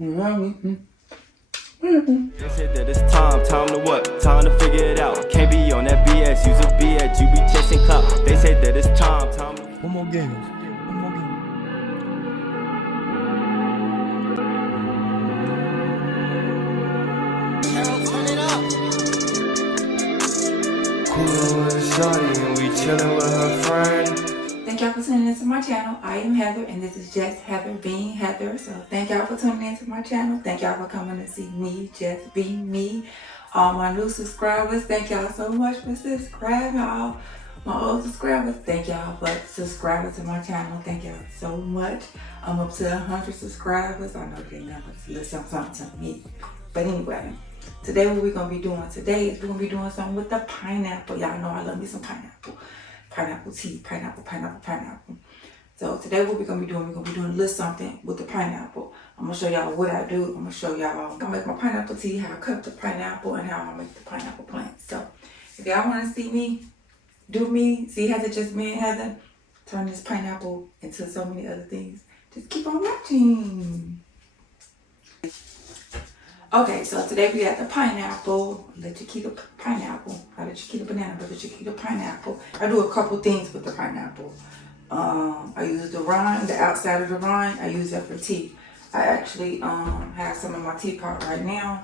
They said that it's time to what? Time to figure it out. Can't be on that BS, use a BS, you be chasing clout. They said that it's time to... One more game. One more game. Coolin with Shawty and we chillin' with her friend. Thank y'all for tuning into my channel. I am Heather and this is just Heather being Heather. So thank y'all for tuning into my channel. Thank y'all for coming to see me just being me. All my new subscribers, thank y'all so much for subscribing. All my old subscribers, thank y'all for subscribing to my channel. Thank y'all so much. I'm up to 100 subscribers. I know they never listen something to me. But anyway, today what we're going to be doing today is we're going to be doing something with the pineapple. Y'all know I love me some pineapple. Pineapple tea, pineapple. So today what we're going to be doing, a little something with the pineapple. I'm going to show y'all what I do. I'm going to show y'all how I make my pineapple tea, how I cut the pineapple, and how I make the pineapple plant. So if y'all want to see me, do me, see Heather just being Heather, turn this pineapple into so many other things, just keep on watching. Okay, so today we got the pineapple, the Chiquita pineapple, not the Chiquita banana, but the Chiquita pineapple. I do a couple things with the pineapple. I use the rind, the outside of the rind, I use that for tea. I actually have some in my teapot right now.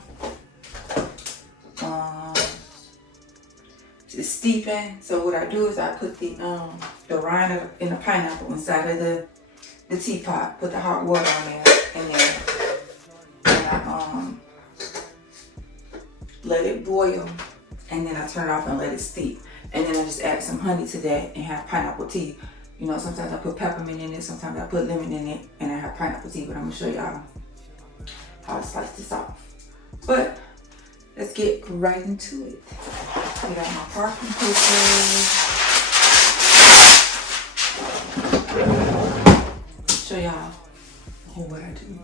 It's steeping, so what I do is I put the rind in the pineapple inside of the teapot, put the hot water on there, and I let it boil, and then I turn it off and let it steep. And then I just add some honey to that and have pineapple tea. You know, sometimes I put peppermint in it, sometimes I put lemon in it, and I have pineapple tea, but I'm gonna show y'all how to slice this off. But let's get right into it. Get out my parchment paper. Show y'all what I do.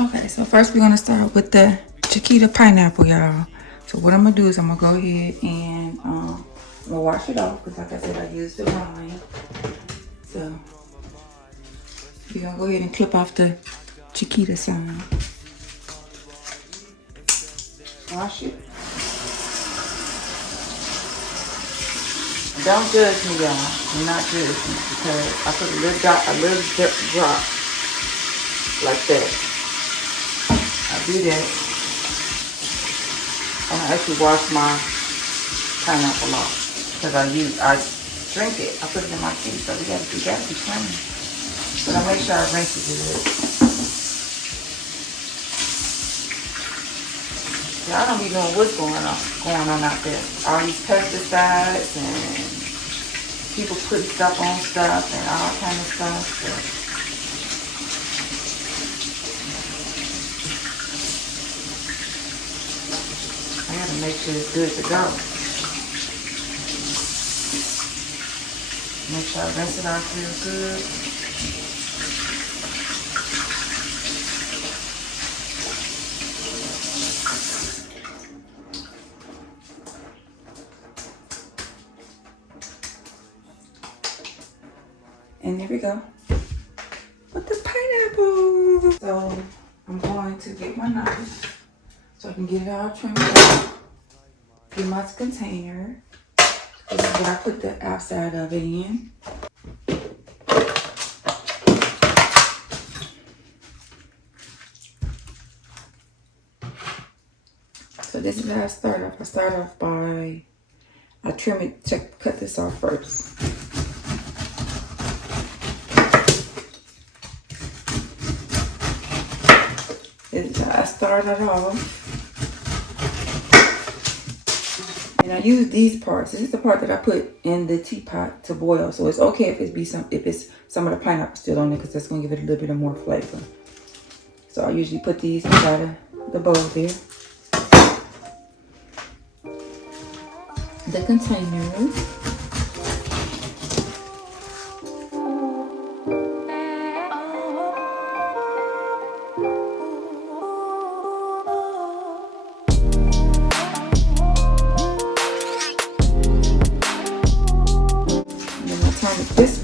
Okay, so first we're gonna start with the Chiquita pineapple, y'all. So what I'm gonna do is I'm gonna go ahead and I'm gonna wash it off because, like I said, I used the rind. So we're gonna go ahead and clip off the Chiquita side. Wash it. Don't judge me, y'all. Do not judge me because I put a little drop like that. I do that. I actually wash my pineapple off because I drink it. I put it in my tea, so we gotta be clean. But I make sure I rinse it good. Y'all don't be knowing what's going on out there. All these pesticides and people putting stuff on stuff and all kind of stuff. So I gotta make sure it's good to go. Make sure I rinse it off real good. And there we go. With the pineapple. So I'm going to get my knife so I can get it all trimmed up. Get my container. This is what I put the outside of it in. So this is how I start off. I start off by, I trim it, cut this off first. This is how I started off. And I use these parts. This is the part that I put in the teapot to boil. So it's okay if it's some of the pineapple still on it because that's going to give it a little bit of more flavor. So I usually put these inside of the bowl there. The container.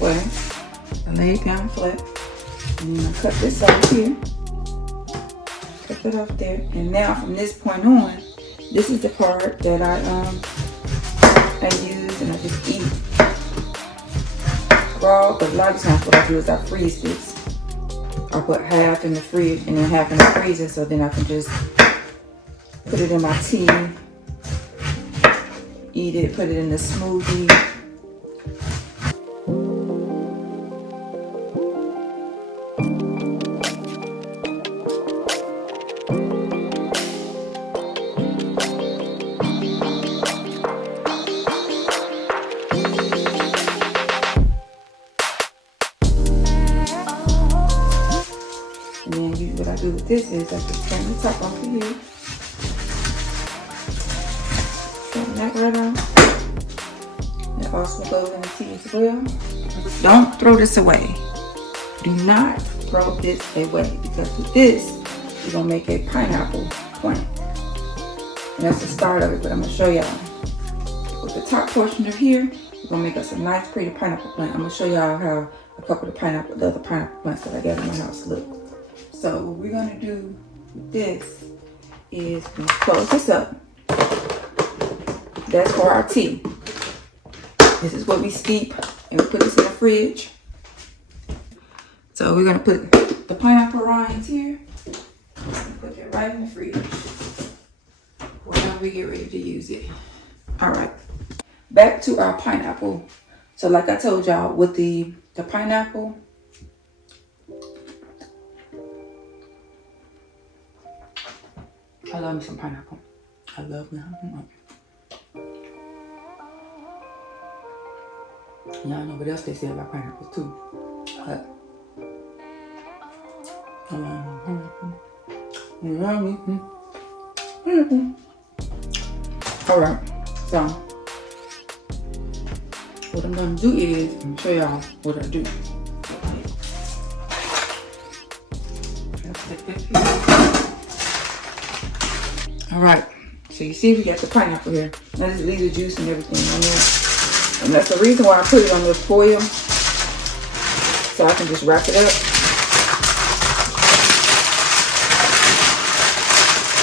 way. I lay it down flat. And then I cut this off here. Cut that off there. And now from this point on, this is the part that I use and I just eat raw. But a lot of times what I do is I freeze this. I put half in the fridge and then half in the freezer, so then I can just put it in my tea, eat it, put it in the smoothie. And then usually what I do with this is I just turn the top off of here. Turn that right off. That also goes in the tea as well. Don't throw this away. Do not throw this away, because with this, you're gonna make a pineapple plant. And that's the start of it, but I'm gonna show y'all. With the top portion of here, we're gonna make us a nice pretty pineapple plant. I'm gonna show y'all how a couple of the other pineapple plants that I got in my house look. So what we're gonna do with this is we're gonna close this up. That's for our tea. This is what we steep, and we put this in the fridge. So we're gonna put the pineapple rinds here. Put that right in the fridge. Whenever we get ready to use it. All right, back to our pineapple. So like I told y'all, with the pineapple, I love me some pineapple. I love me. Y'all know what else they say about pineapples too. But, all right, so what I'm gonna do is I'm gonna show y'all what I do. All right, so you see we got the pineapple here. Now just leave the juice and everything on there. And that's the reason why I put it on this foil, so I can just wrap it up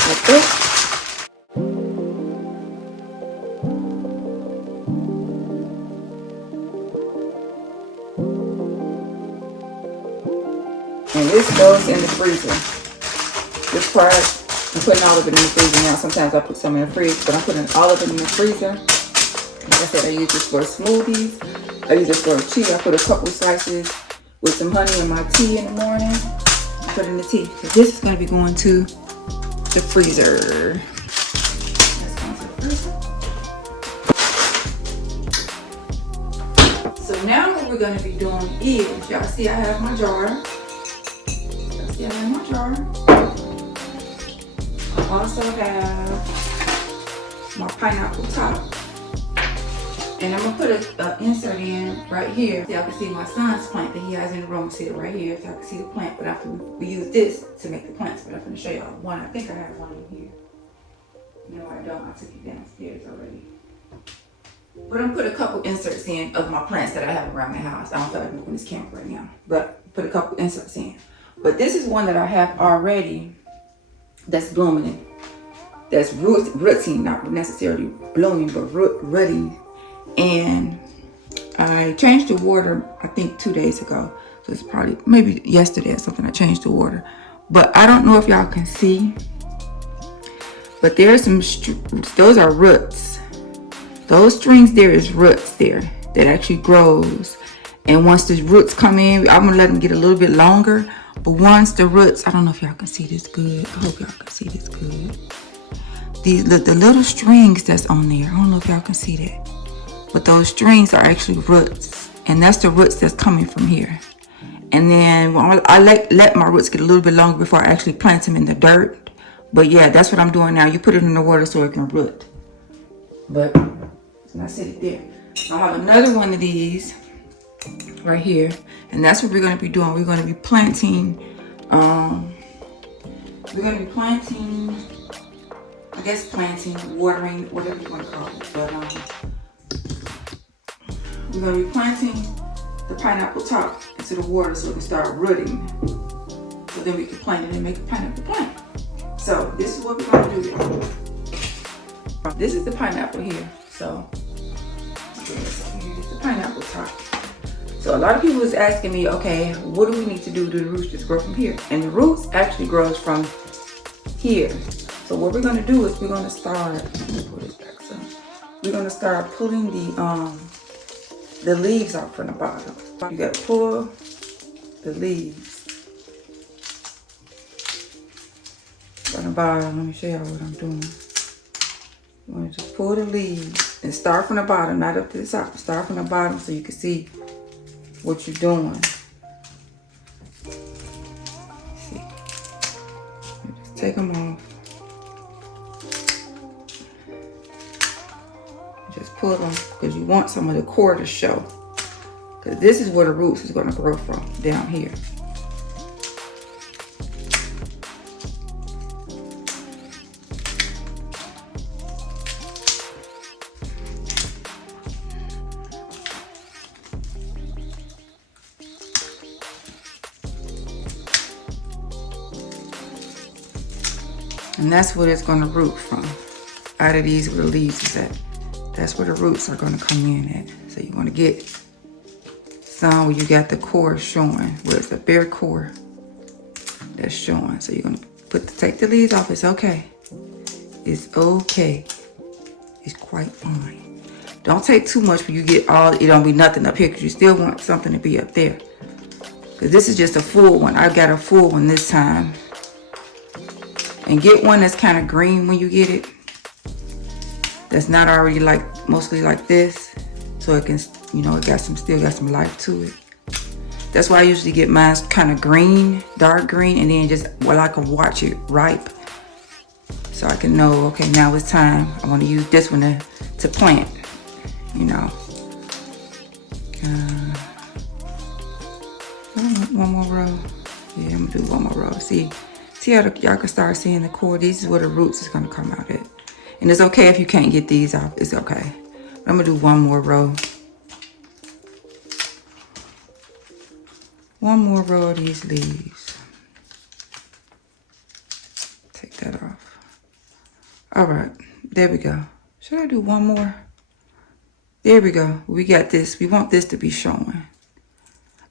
like this. And this goes in the freezer. This part, I'm putting all of it in the freezer now. Sometimes I put some in the fridge, but I'm putting all of it in the freezer. Like I said, I use this for smoothies. I use this for tea. I put a couple slices with some honey in my tea in the morning. I put in the tea. So this is going to be going to the freezer. That's going to the freezer. So now what we're going to be doing is, y'all see I have my jar. Y'all see I have my jar. I also have my pineapple top. And I'm gonna put an insert in right here. So y'all can see my son's plant that he has in the room. See it right here, so y'all can see the plant. But after we use this to make the plants, but I'm gonna show y'all one. I think I have one in here. No, I don't. I took it downstairs already. But I'm gonna put a couple inserts in of my plants that I have around the house. I don't feel like moving this camera right now, but put a couple inserts in. But this is one that I have already that's blooming. That's rooting, not necessarily blooming, but rooting. And I changed the water, I think 2 days ago. So it's probably, maybe yesterday or something, I changed the water. But I don't know if y'all can see. But there's some, those are roots. Those strings there is roots there that actually grows. And once the roots come in, I'm gonna let them get a little bit longer. But once the roots, I don't know if y'all can see this good. I hope y'all can see this good. The little strings that's on there, I don't know if y'all can see that. But those strings are actually roots, and that's the roots that's coming from here. And then I let my roots get a little bit longer before I actually plant them in the dirt. But yeah, that's what I'm doing now. You put it in the water so it can root. But and I set it there. I have another one of these right here, and that's what we're going to be doing. We're going to be planting. I guess planting, watering, whatever you want to call it. But we're going to be planting the pineapple top into the water so it can start rooting. So then we can plant it and make a pineapple plant. So this is what we're gonna do, y'all. This is the pineapple here. So here's the pineapple top. So a lot of people was asking me, okay, what do we need to do to the roots just grow from here? And the roots actually grows from here. So what we're gonna do is we're gonna start, let me pull this back some. We're gonna start pulling the leaves out from the bottom. You gotta pull the leaves from the bottom. Let me show y'all what I'm doing. You want to just pull the leaves and start from the bottom, not up to the top. Start from the bottom so you can see what you're doing. See, just take them off. Just pull them because you want some of the core to show. Because this is where the roots is going to grow from, down here. And that's where it's going to root from. Out of these where the leaves is at. That's where the roots are going to come in at. So you want to get some where you got the core showing, where it's a bare core that's showing. So you're going to take the leaves off. It's okay. It's okay. It's quite fine. Don't take too much when you get all, it don't be nothing up here because you still want something to be up there. Because this is just a full one. I got a full one this time. And get one that's kind of green when you get it. That's not already like, mostly like this. So it can, you know, it got some, still got some life to it. That's why I usually get mine kind of green, dark green, and then just, well, I can watch it ripe. So I can know, okay, now it's time. I want to use this one to plant, you know. One more row. Yeah, I'm gonna do one more row. See how y'all can start seeing the core. These is where the roots is gonna come out at. And it's okay if you can't get these off. It's okay. But I'm gonna do one more row. One more row of these leaves. Take that off. All right, there we go. Should I do one more? There we go. We got this. We want this to be showing.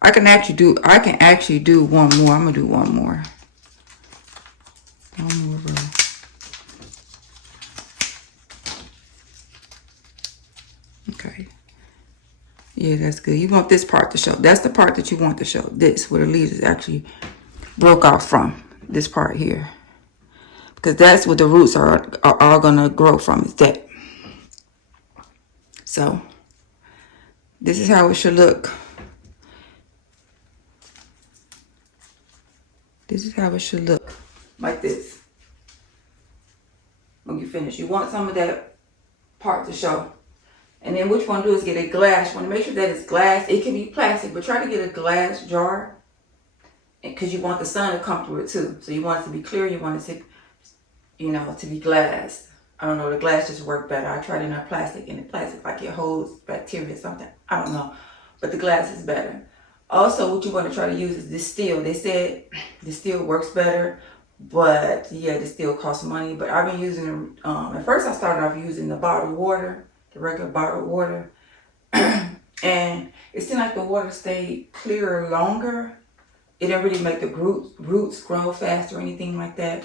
I can actually do one more. I'm gonna do one more. One more row. Okay. Yeah, that's good. You want this part to show. That's the part that you want to show. This, where the leaves is actually broke off from. This part here. Because that's what the roots are going to grow from, is that. So, this is how it should look. This is how it should look. Like this. When you finish. You want some of that part to show. And then what you want to do is get a glass. You want to make sure that it's glass. It can be plastic, but try to get a glass jar. Because you want the sun to come through it too. So you want it to be clear. You want it to, you know, to be glass. I don't know. The glass just worked better. I tried it in a plastic. And the plastic, like it holds bacteria or something. I don't know. But the glass is better. Also, what you want to try to use is this steel. They said this steel works better. But yeah, this steel costs money. But I've been using, at first I started off using the bottled water. The regular bottled water. And it seemed like the water stayed clearer longer. It didn't really make the roots grow fast or anything like that.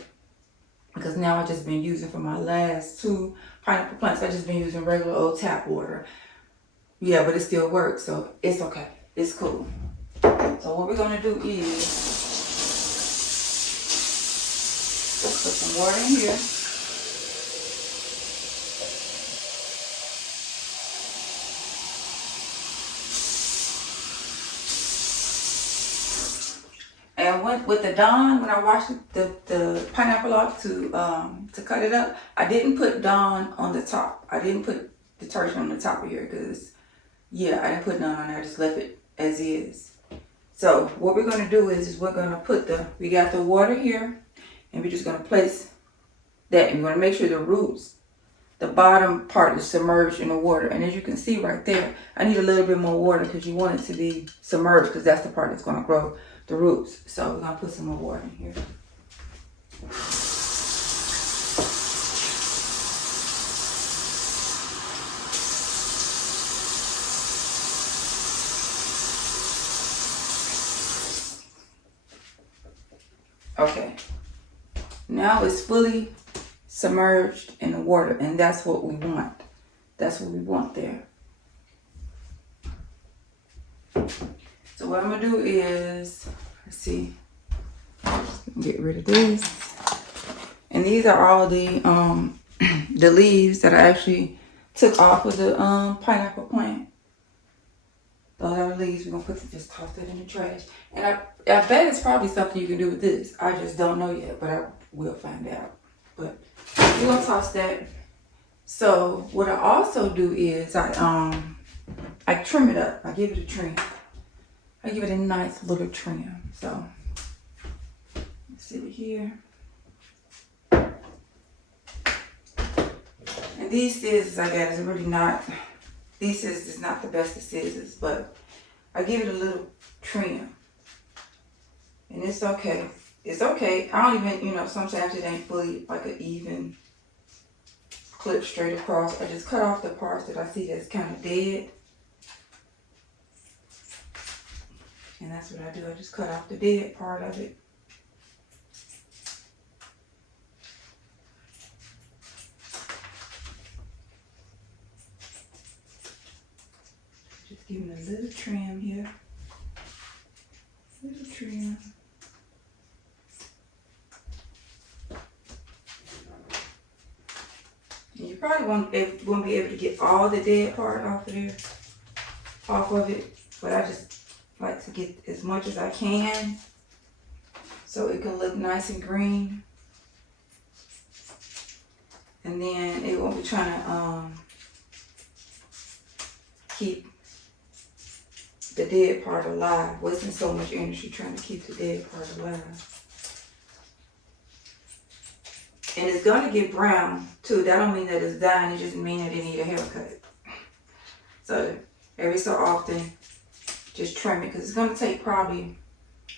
Because now I've just been using, for my last 2 pineapple plants, I've just been using regular old tap water. Yeah, but it still works, so it's okay. It's cool. So what we're going to do is, let's put some water in here. And with the Dawn, when I washed the pineapple off to cut it up, I didn't put Dawn on the top. I didn't put detergent on the top of here because, yeah, I didn't put none on there. I just left it as is. So what we're going to do is we're going to put we got the water here, and we're just going to place that. And we're going to make sure the roots the bottom part is submerged in the water. And as you can see right there, I need a little bit more water because you want it to be submerged because that's the part that's going to grow the roots. So we're going to put some more water in here. Okay, now it's fully submerged in the water, and that's what we want. That's what we want there. So what I'm gonna do is, let's see, get rid of this. And these are all the the leaves that I actually took off of the pineapple plant. Those are the leaves. We're gonna just toss that in the trash. And I bet it's probably something you can do with this. I just don't know yet, but I will find out. But we're gonna toss that. So what I also do is I trim it up. I give it a trim. I give it a nice little trim. So let's sit it here. And these scissors I got is really not. These scissors is not the best of scissors, but I give it a little trim. And it's okay. It's okay. I don't even, sometimes it ain't fully like an even clip straight across. I just cut off the parts that I see that's kind of dead. And that's what I do. I just cut off the dead part of it. Just giving a little trim here. Little trim. And you probably won't be able to get all the dead part off of it, but I just like to get as much as I can so it can look nice and green. And then it won't be trying to keep the dead part alive. Wasting so much energy trying to keep the dead part alive. And it's gonna get brown too. That don't mean that it's dying, it just means that it need a haircut. So every so often, just trim it because it's gonna take probably,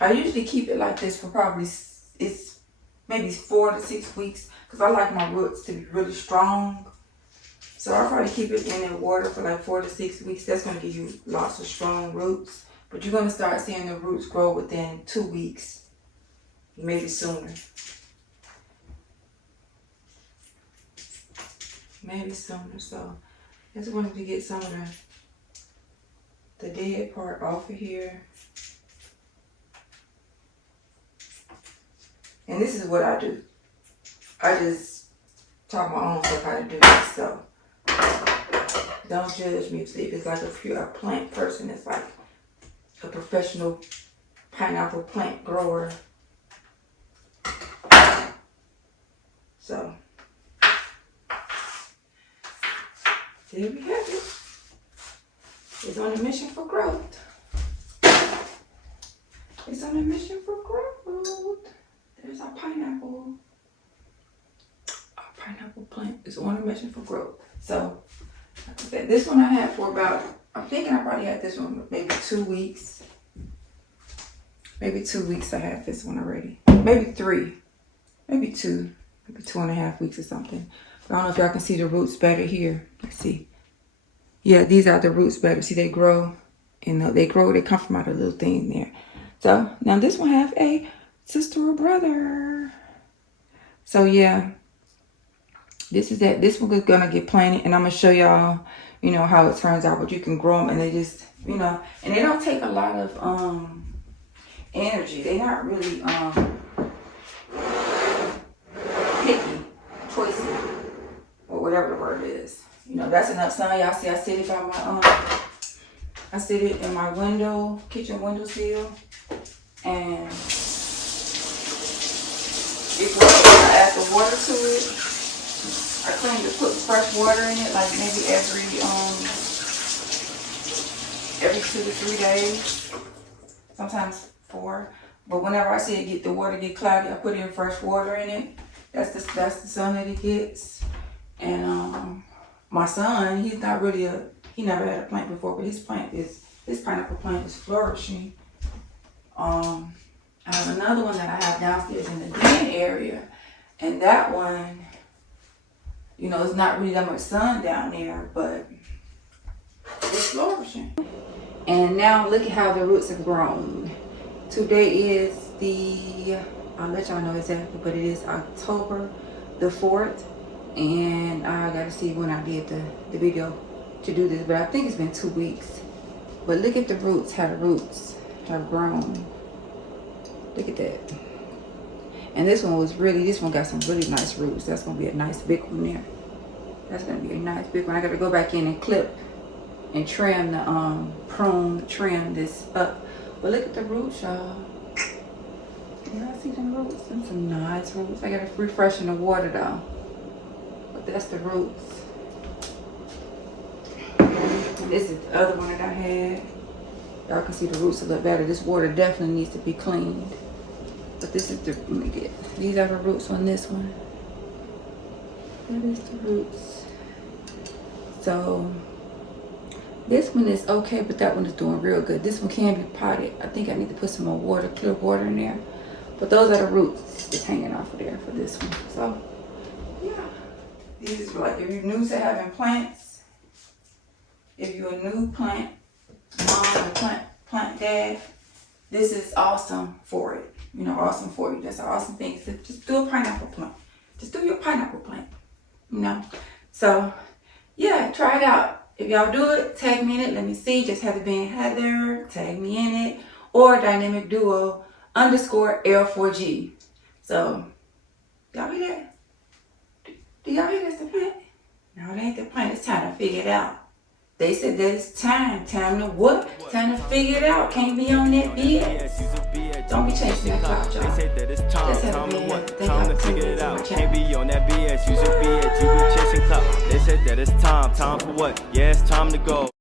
I usually keep it like this for probably, it's maybe 4 to 6 weeks because I like my roots to be really strong. So I'll probably keep it in the water for like 4 to 6 weeks. That's gonna give you lots of strong roots. But you're gonna start seeing the roots grow within 2 weeks, maybe sooner. Maybe sooner. So I just wanted to get some of the dead part off of here. And this is what I do. I just taught my own self how to do this. So don't judge me if it's like if you're a plant person, it's like a professional pineapple plant grower. So there we have it. It's on a mission for growth. It's on a mission for growth. There's our pineapple. Our pineapple plant is on a mission for growth. So this one I had for about, I'm thinking I probably had this one maybe 2 weeks. Maybe 2 weeks I had this one already. Maybe 3. Maybe 2. Maybe 2.5 weeks or something. I don't know if y'all can see the roots better here. Let's see. Yeah, these are the roots better. See, they grow. And they come from out of little thing there. So now this one have a sister or brother. So yeah. This is that. This one is gonna get planted, and I'm gonna show y'all, how it turns out. But you can grow them, and they just, and they don't take a lot of energy. They're not really picky, choicy, or whatever the word is. That's enough sun. Y'all see, I sit it by my I sit it in my kitchen windowsill, and it grows. I add the water to it. I claim to put fresh water in it, like maybe every 2 to 3 days, sometimes 4. But whenever I see the water get cloudy, I put in fresh water in it. That's the sun that it gets. And my son, he's not really he never had a plant before, but his pineapple plant is flourishing. I have another one that I have downstairs in the den area, and that one, you know, it's not really that much sun down there, but it's flourishing. And now look at how the roots have grown. Today is I'll let y'all know exactly, but it is October the 4th. And I gotta see when I did the video to do this, but I think it's been 2 weeks. But look at the roots, how the roots have grown. Look at that. And this one got some really nice roots. That's gonna be a nice big one there. That's gonna be a nice big one. I gotta go back in and clip and trim the trim this up. But look at the roots, y'all. Y'all see them roots? Them some nice roots. I gotta refresh in the water though. But that's the roots. And this is the other one that I had. Y'all can see the roots a little better. This water definitely needs to be cleaned. But this is these are the roots on this one. That is the roots. So this one is okay, but that one is doing real good. This one can be potted. I think I need to put some more water, clear water in there. But those are the roots that's hanging off of there for this one. So yeah, this is like if you're new to having plants, if you're a new plant mom or plant dad, this is awesome for it. You know, awesome for you. That's an awesome thing. So just do a pineapple plant. Just do your pineapple plant. You know. So yeah, try it out. If y'all do it, tag me in it. Let me see. Just Heather being Heather. Tag me in it. Or Dynamic Duo _L4G. So y'all hear that? Do y'all hear that's the plant? No, it ain't the plant. It's time to figure it out. They said that it's time. Time to what? Time to figure it out. Can't be on that BS. Don't be chasing that clout, y'all. They say that it's time to what? Time to figure it out. Can't Can't be on that BS. Use a BS. You be chasing clout. They said that it's time for what? Yeah, it's time to go.